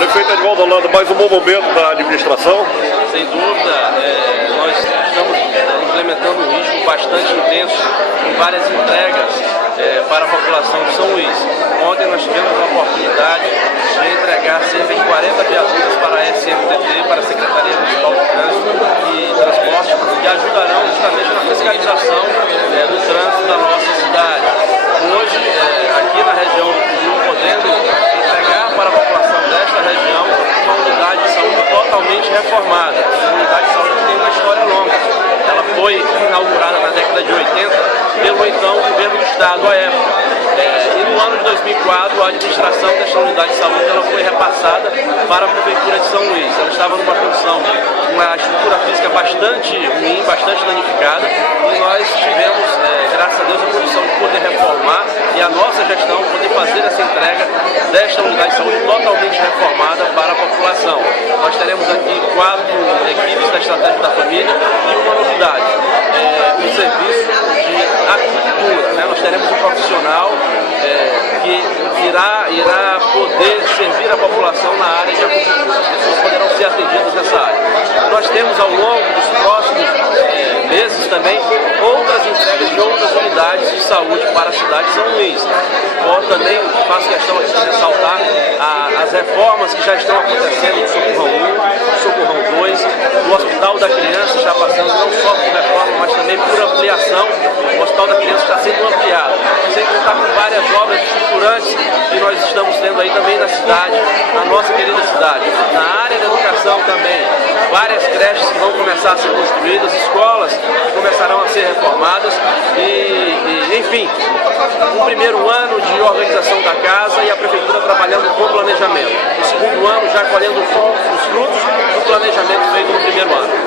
Prefeito Edvaldo Holanda, mais um bom momento da administração. Sem dúvida, nós estamos implementando um ritmo bastante intenso em várias entregas para a população de São Luís. Ontem nós tivemos a oportunidade de entregar cerca de 40 viaturas para a SMTT, para a Secretaria Municipal de Trânsito e Transporte, que ajudarão justamente na fiscalização do trânsito da nossa cidade. Hoje, aqui na região do Curu, podendo entregar para a população desta região uma unidade de saúde totalmente reformada. A unidade de saúde tem uma história longa. Ela foi inaugurada na década de 80 pelo então governo do estado à época. E no ano de 2004, a administração desta unidade de saúde ela foi repassada para a Prefeitura de São Luís. Ela estava numa condição, uma estrutura física bastante ruim, bastante danificada, e nós tivemos, graças a Deus, a condição de poder reformar e a nossa gestão poder fazer essa entrega desta unidade de saúde totalmente reformada para a população. Nós teremos aqui 4 equipes da Estratégia da Família e uma novidade, um serviço de acupuntura. Nós teremos um profissional que irá poder servir a população na área de acupuntura. As pessoas poderão ser atendidas nessa área. Nós temos ao longo dos próximos meses também outras entregas de outras unidades de saúde para a cidade de São Luís. Também faço questão aqui de ressaltar as reformas que já estão acontecendo no Socorrão 1, no Socorrão 2, no Hospital da Criança está passando não só por reforma, mas também por ampliação. O Hospital da Criança está sendo ampliado, sem contar com várias obras estruturantes que nós estamos tendo aí também na cidade, na nossa querida cidade. Na área da educação também, várias creches que vão começar a ser construídas, escolas que começarão a ser reformadas enfim, um primeiro ano de organização da casa e a Prefeitura trabalhando com planejamento. O segundo ano já colhendo os frutos do planejamento feito no primeiro ano.